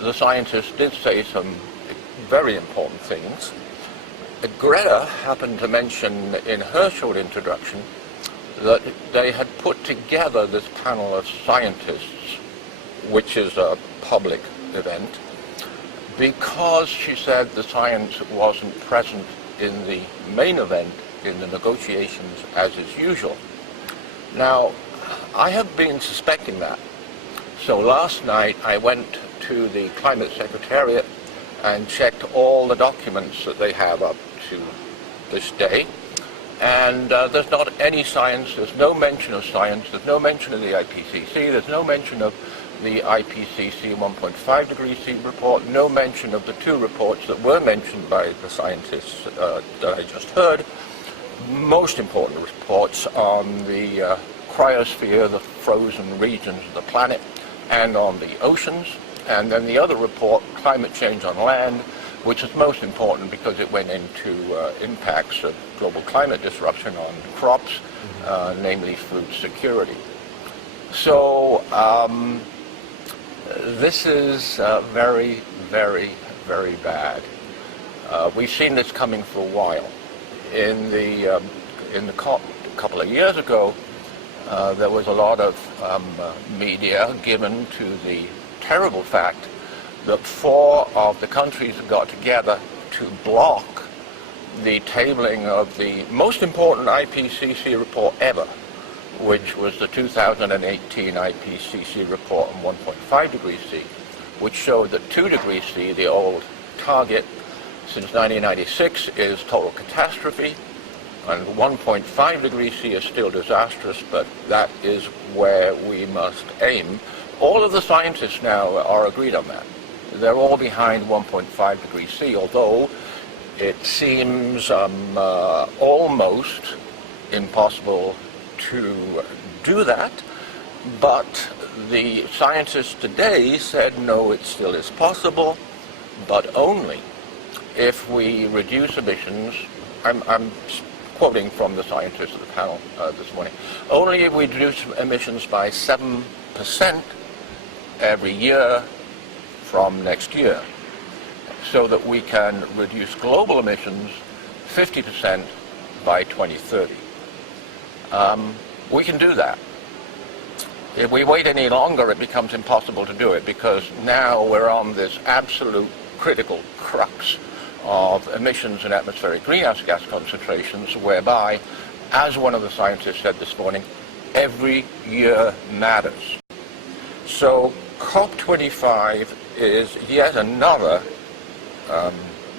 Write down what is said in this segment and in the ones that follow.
the scientists did say some very important things. Greta happened to mention in her short introduction that they had put together this panel of scientists, which is a public event, because she said the science wasn't present in the main event in the negotiations as is usual. Now, I have been suspecting that. So last night I went to the Climate Secretariat and checked all the documents that they have up to this day. And there's not any science, there's no mention of science, there's no mention of the IPCC, there's no mention of the IPCC 1.5 degree C report, no mention of the two reports that were mentioned by the scientists that I just heard. Most important reports on the cryosphere, the frozen regions of the planet, and on the oceans. And then the other report, climate change on land, which is most important because it went into impacts of global climate disruption on crops, namely food security. So this is very, very, very bad. We've seen this coming for a while. In the COP a couple of years ago, there was a lot of media given to the terrible fact that 4 of the countries got together to block the tabling of the most important IPCC report ever, which was the 2018 IPCC report on 1.5 degrees C, which showed that 2 degrees C, the old target since 1996, is total catastrophe, and 1.5 degrees C is still disastrous, but that is where we must aim. All of the scientists now are agreed on that. They're all behind 1.5 degrees C, although it seems almost impossible to do that. But the scientists today said, no, it still is possible, but only if we reduce emissions. I'm quoting from the scientists of the panel this morning. Only if we reduce emissions by 7% every year from next year, so that we can reduce global emissions 50% by 2030. We can do that. If we wait any longer, it becomes impossible to do it, because now we're on this absolute critical crux of emissions and atmospheric greenhouse gas concentrations, whereby, as one of the scientists said this morning, every year matters. So COP25 is yet another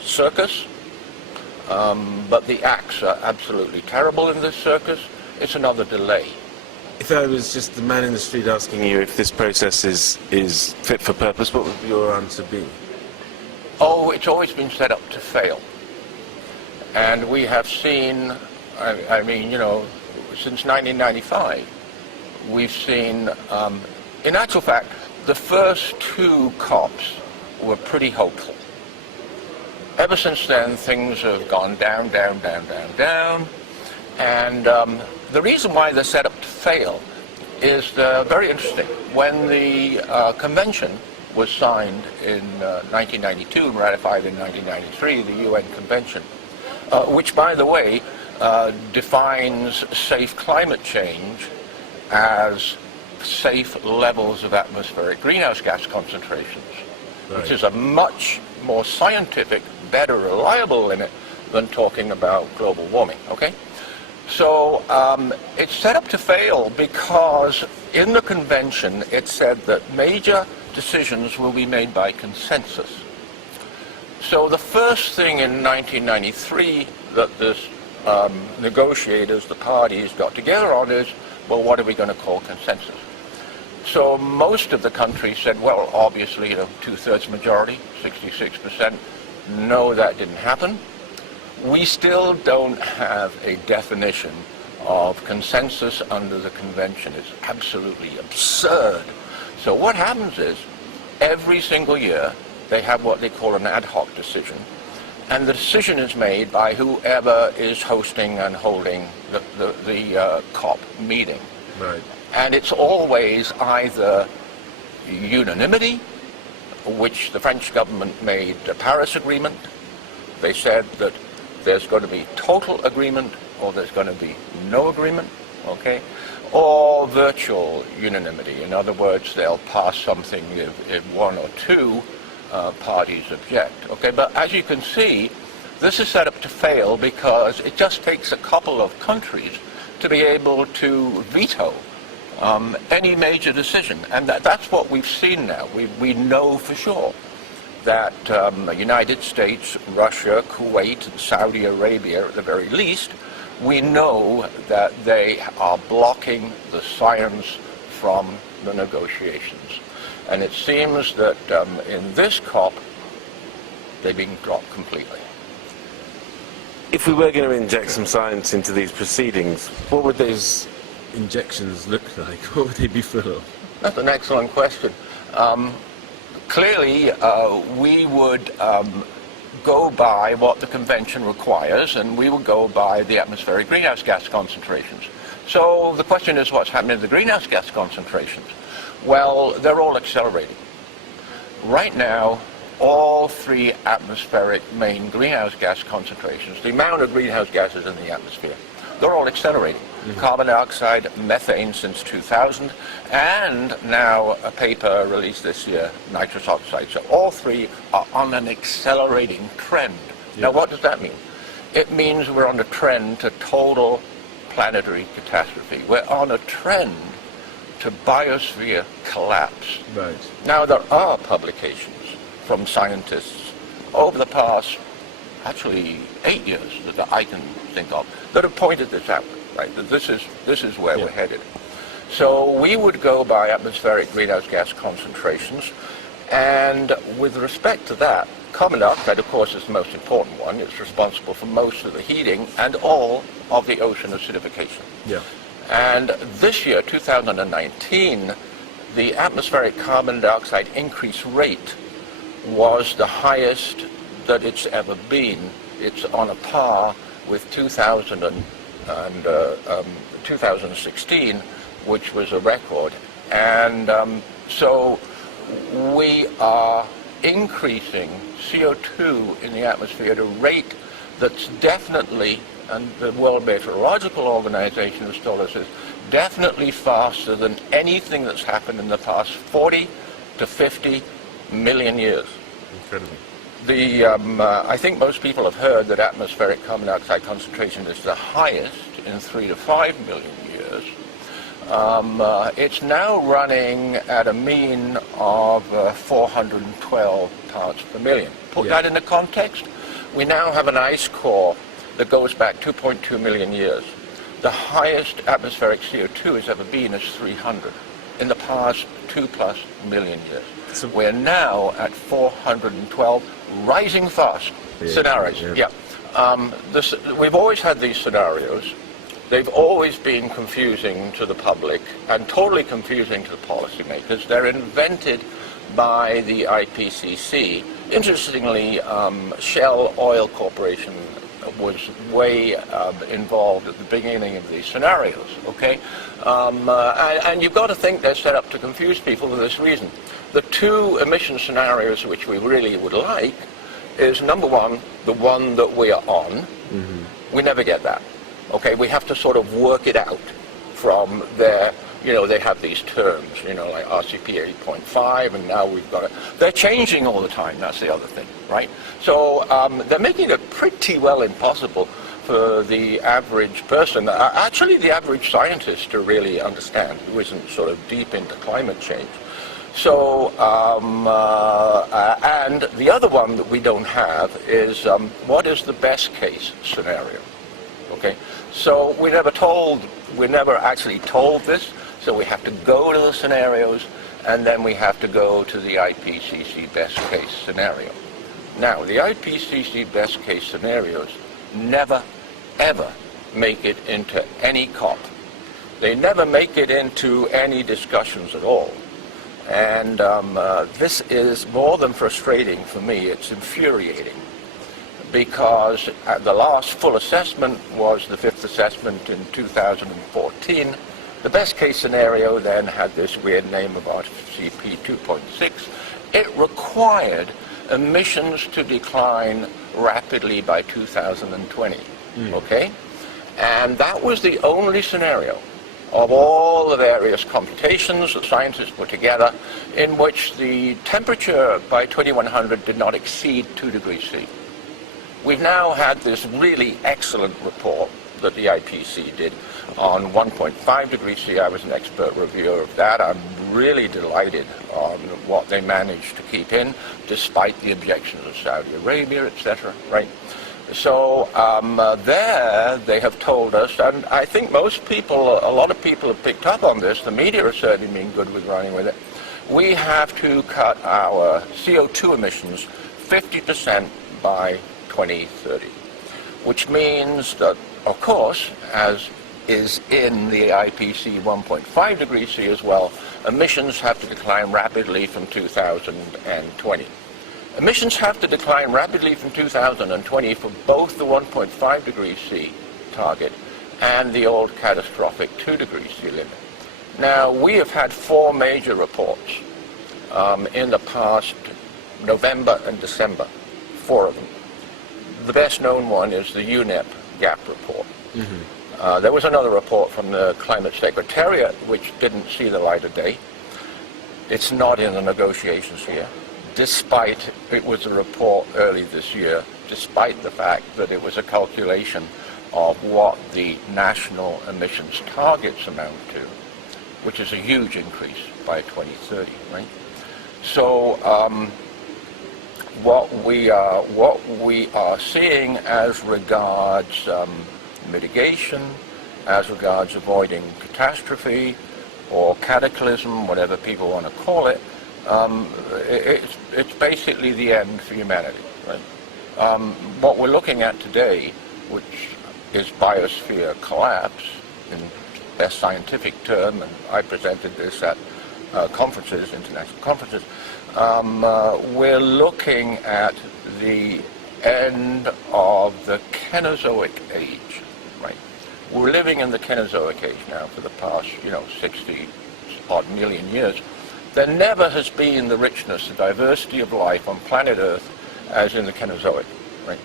circus, but the acts are absolutely terrible in this circus. It's another delay. If I was just the man in the street asking you if this process is fit for purpose, what would your answer be? Oh, it's always been set up to fail. And we have seen, I mean, you know, since 1995, we've seen, in actual fact, the first 2 COPs were pretty hopeful. Ever since then, things have gone down, down, down, down, down. And the reason why they're set up to fail is very interesting. When the convention was signed in 1992 and ratified in 1993, the UN Convention, which, by the way, defines safe climate change as safe levels of atmospheric greenhouse gas concentrations, right, which is a much more scientific, better, reliable limit than talking about global warming, okay? So it's set up to fail because in the convention it said that major decisions will be made by consensus. So the first thing in 1993 that the negotiators, the parties, got together on is, well, what are we going to call consensus? So most of the countries said, well, obviously, you know, 2/3 majority, 66%. No, that didn't happen. We still don't have a definition of consensus under the convention. It's absolutely absurd. So what happens is, every single year, they have what they call an ad hoc decision, and the decision is made by whoever is hosting and holding the COP meeting. Right. And it's always either unanimity which the French government made the Paris Agreement. They said that there's going to be total agreement or there's going to be no agreement, okay? Or virtual unanimity. In other words, they'll pass something if one or two parties object, okay? But as you can see, this is set up to fail because it just takes a couple of countries to be able to veto any major decision. And that's what we've seen now. We know for sure that the United States, Russia, Kuwait, and Saudi Arabia, at the very least, we know that they are blocking the science from the negotiations. And it seems that in this COP, they're being dropped completely. If we were going to inject some science into these proceedings, what would those injections look like? What would they be full of? That's an excellent question. Clearly, we would go by what the convention requires, and we would go by the atmospheric greenhouse gas concentrations. So the question is, what's happening to the greenhouse gas concentrations? Well, they're all accelerating. Right now, all three atmospheric main greenhouse gas concentrations, the amount of greenhouse gases in the atmosphere, they're all accelerating. Carbon dioxide, methane since 2000, and now a paper released this year, nitrous oxide. So all three are on an accelerating trend. Now what does that mean? It means we're on a trend to total planetary catastrophe. We're on a trend to biosphere collapse. Right. Now there are publications from scientists over the past, actually 8 years that I can think of, that have pointed this out. Right, that this is where we're headed. So we would go by atmospheric greenhouse gas concentrations, and with respect to that, carbon dioxide, of course, is the most important one. It's responsible for most of the heating and all of the ocean acidification. Yeah. And this year, 2019, the atmospheric carbon dioxide increase rate was the highest that it's ever been. It's on a par with 2016, which was a record. And so we are increasing CO2 in the atmosphere at a rate that's definitely, and the World Meteorological Organization has told us, is definitely faster than anything that's happened in the past 40 to 50 million years. Incredible. I think most people have heard that atmospheric carbon dioxide concentration is the highest in 3 to 5 million years. It's now running at a mean of 412 parts per million. Put that into context, we now have an ice core that goes back 2.2 million years. The highest atmospheric CO2 has ever been is 300 in the past 2+ million years. So we're now at 412, rising fast scenarios. We've always had these scenarios. They've always been confusing to the public and totally confusing to the policymakers. They're invented by the IPCC. Interestingly, Shell Oil Corporation was way involved at the beginning of these scenarios, okay? And you've got to think they're set up to confuse people for this reason. The two emission scenarios which we really would like is, number one, the one that we are on. We never get that, okay? We have to sort of work it out from their, they have these terms, like RCP 8.5, and now we've got it. They're changing all the time, that's the other thing, right? So they're making it pretty well impossible for the average person, actually the average scientist, to really understand, who isn't sort of deep into climate change. So, and the other one that we don't have is what is the best case scenario, okay? So we're never actually told this, so we have to go to the scenarios, and then we have to go to the IPCC best case scenario. Now, the IPCC best case scenarios never, ever make it into any COP. They never make it into any discussions at all. And this is more than frustrating for me, it's infuriating, because the last full assessment was the fifth assessment in 2014. The best case scenario then had this weird name of RCP 2.6, It required emissions to decline rapidly by 2020, okay? And that was the only scenario of all the various computations that scientists put together in which the temperature by 2100 did not exceed 2 degrees C. We've now had this really excellent report that the IPCC did on 1.5 degrees C. I was an expert reviewer of that. I'm really delighted on what they managed to keep in, despite the objections of Saudi Arabia, etc., right? So there they have told us, and I think most people, a lot of people have picked up on this, the media are certainly being good with running with it, we have to cut our CO2 emissions 50% by 2030, which means that, of course, as is in the IPC 1.5 degrees C as well, emissions have to decline rapidly from 2020. Emissions have to decline rapidly from 2020 for both the 1.5 degrees C target and the old catastrophic 2 degrees C limit. Now, we have had 4 major reports in the past November and December, 4 of them. The best known one is the UNEP gap report. There was another report from the Climate Secretariat which didn't see the light of day. It's not in the negotiations here, despite it was a report early this year, despite the fact that it was a calculation of what the national emissions targets amount to, which is a huge increase by 2030, right? So what we are seeing as regards mitigation, as regards avoiding catastrophe or cataclysm, whatever people want to call it, it's basically the end for humanity, right? What we're looking at today, which is biosphere collapse, in best scientific term, and I presented this at conferences, international conferences, we're looking at the end of the Cenozoic age, right? We're living in the Cenozoic age now for the past, 60-odd million years. There never has been the richness, the diversity of life on planet Earth as in the Cenozoic, right?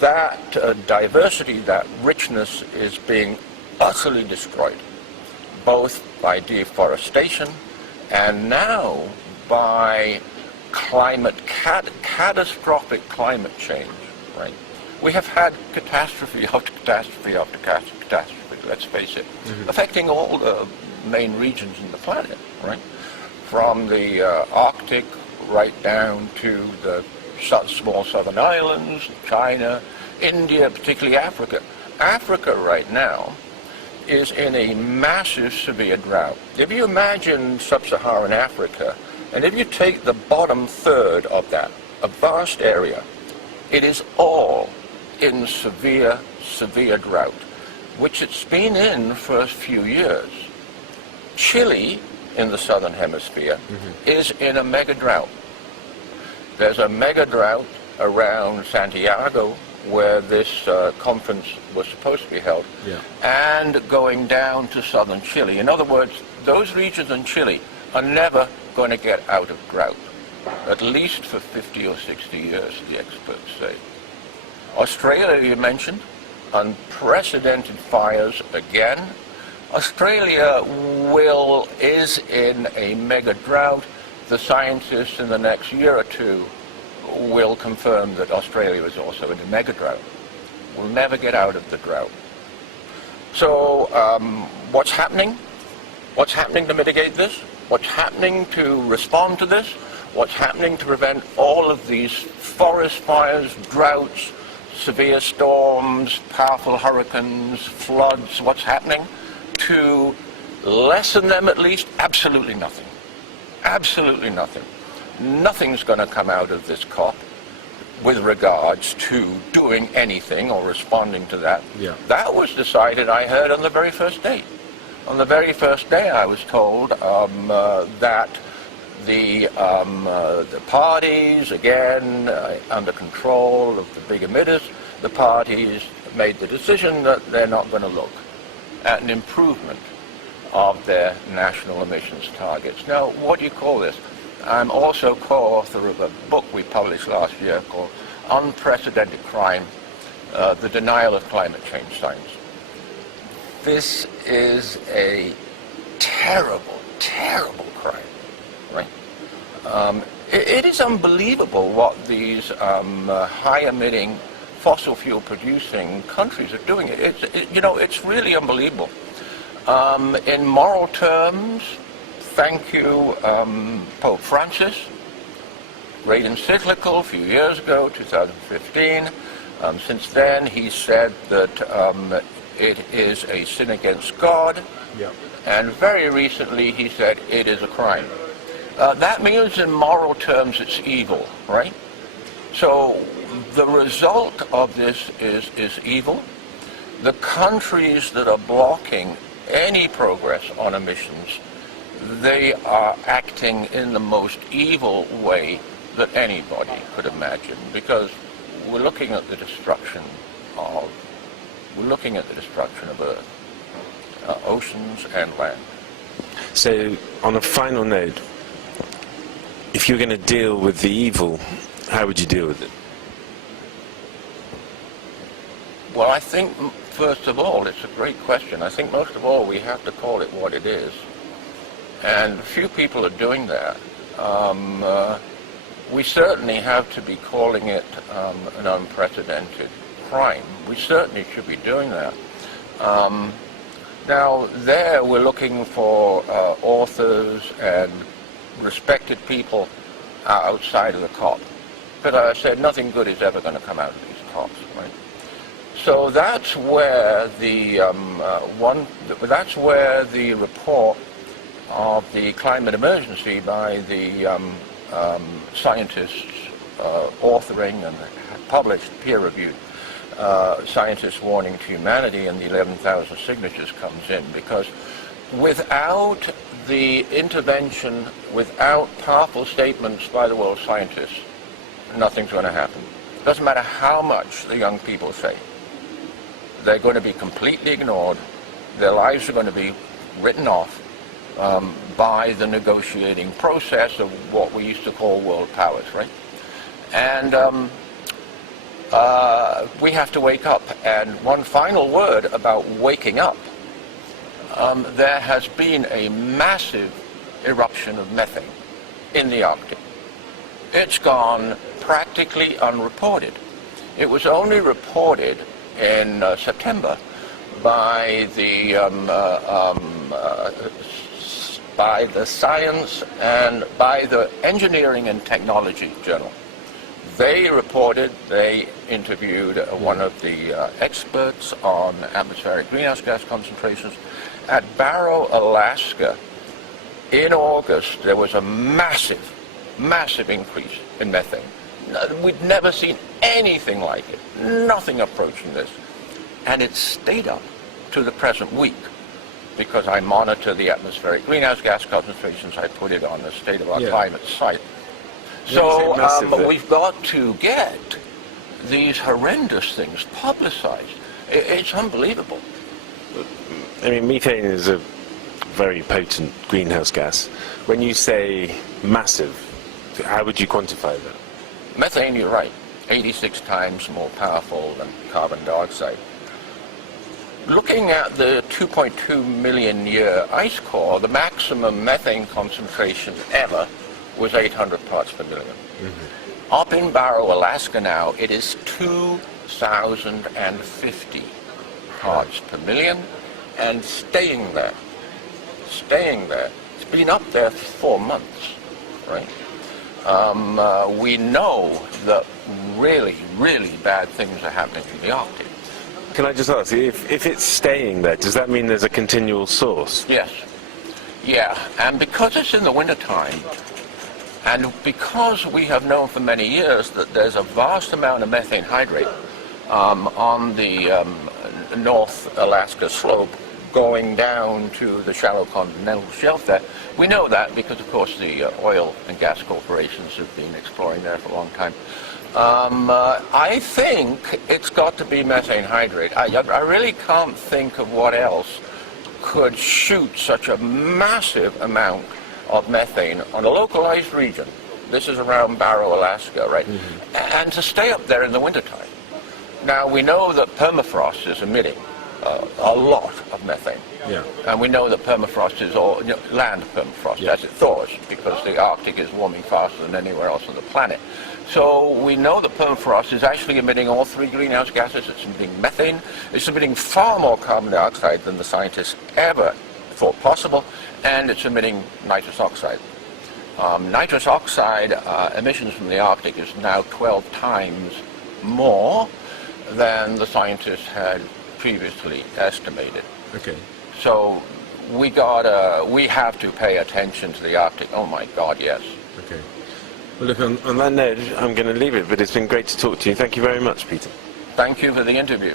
That diversity, that richness is being utterly destroyed, both by deforestation and now by catastrophic climate change, right? We have had catastrophe after catastrophe after catastrophe, let's face it, affecting all the main regions in the planet, right? From the Arctic right down to the small southern islands, China, India, particularly Africa. Africa right now is in a massive severe drought. If you imagine sub-Saharan Africa, and if you take the bottom third of that, a vast area, it is all in severe, severe drought, which it's been in for a few years. Chile, in the southern hemisphere, is in a mega drought. There's a mega drought around Santiago, where this conference was supposed to be held, and going down to southern Chile. In other words, those regions in Chile are never going to get out of drought, at least for 50 or 60 years, the experts say. Australia, you mentioned, unprecedented fires again. Australia is in a mega drought. The scientists in the next year or two will confirm that Australia is also in a mega drought. We'll never get out of the drought. So what's happening? What's happening to mitigate this? What's happening to respond to this? What's happening to prevent all of these forest fires, droughts, severe storms, powerful hurricanes, floods? What's happening to lessen them at least? Absolutely nothing. Absolutely nothing. Nothing's going to come out of this COP with regards to doing anything or responding to that. That was decided, I heard, on the very first day. On the very first day, I was told that the parties, again, under control of the big emitters, the parties made the decision that they're not going to look at an improvement of their national emissions targets. Now, what do you call this? I'm also co-author of a book we published last year called Unprecedented Crime, The Denial of Climate Change Science. This is a terrible, terrible crime, right? It is unbelievable what these high-emitting, fossil fuel-producing countries are doing. It's really unbelievable. In moral terms, thank you, Pope Francis. Great encyclical a few years ago, 2015. Since then, he said that it is a sin against God. Yeah. And very recently, he said it is a crime. That means in moral terms, it's evil, right? So the result of this is evil. The countries that are blocking any progress on emissions, they are acting in the most evil way that anybody could imagine, because we're looking at the destruction of Earth, oceans and land. So, on a final note, if you're going to deal with the evil, how would you deal with it? Well, I think, first of all, it's a great question. I think most of all we have to call it what it is. And few people are doing that. We certainly have to be calling it an unprecedented crime. We certainly should be doing that. Now, there we're looking for authors and respected people outside of the COP. But I said nothing good is ever going to come out of these COPs, right? So that's where the report of the climate emergency by the scientists authoring and published, peer-reviewed scientists warning to humanity, and the 11,000 signatures comes in, because without the intervention, without powerful statements by the world scientists, nothing's going to happen. It doesn't matter how much the young people say. They're going to be completely ignored. Their lives are going to be written off by the negotiating process of what we used to call world powers, right? And we have to wake up. And one final word about waking up. There has been a massive eruption of methane in the Arctic. It's gone practically unreported. It was only reported in September by the Science and by the Engineering and Technology Journal. They reported, they interviewed one of the experts on atmospheric greenhouse gas concentrations. At Barrow, Alaska, in August, there was a massive increase in methane. We'd never seen anything like it, nothing approaching this. And it stayed up to the present week, because I monitor the atmospheric greenhouse gas concentrations. I put it on the State of Our Climate site. So we've got to get these horrendous things publicized. It's unbelievable. I mean, methane is a very potent greenhouse gas. When you say massive, how would you quantify that? Methane, you're right, 86 times more powerful than carbon dioxide. Looking at the 2.2 million year ice core, the maximum methane concentration ever was 800 parts per million. Mm-hmm. Up in Barrow, Alaska now, it is 2,050 parts per million, and staying there. It's been up there for 4 months, right? We know that really, really bad things are happening in the Arctic. Can I just ask, if it's staying there, does that mean there's a continual source? Yes. Yeah, and because it's in the wintertime, and because we have known for many years that there's a vast amount of methane hydrate on the North Alaska slope going down to the shallow continental shelf there. We know that because, of course, the oil and gas corporations have been exploring there for a long time. I think it's got to be methane hydrate. I really can't think of what else could shoot such a massive amount of methane on a localized region. This is around Barrow, Alaska, right? And to stay up there in the wintertime. Now, we know that permafrost is emitting a lot of methane. Yeah. And we know that permafrost is all land permafrost as it thaws, because the Arctic is warming faster than anywhere else on the planet. So we know that permafrost is actually emitting all three greenhouse gases. It's emitting methane. It's emitting far more carbon dioxide than the scientists ever thought possible, and it's emitting nitrous oxide. Nitrous oxide emissions from the Arctic is now 12 times more than the scientists had previously estimated. Okay. So we have to pay attention to the Arctic. Oh my God, yes. Okay. Well, look, on that note, I'm going to leave it, but it's been great to talk to you. Thank you very much, Peter. Thank you for the interview.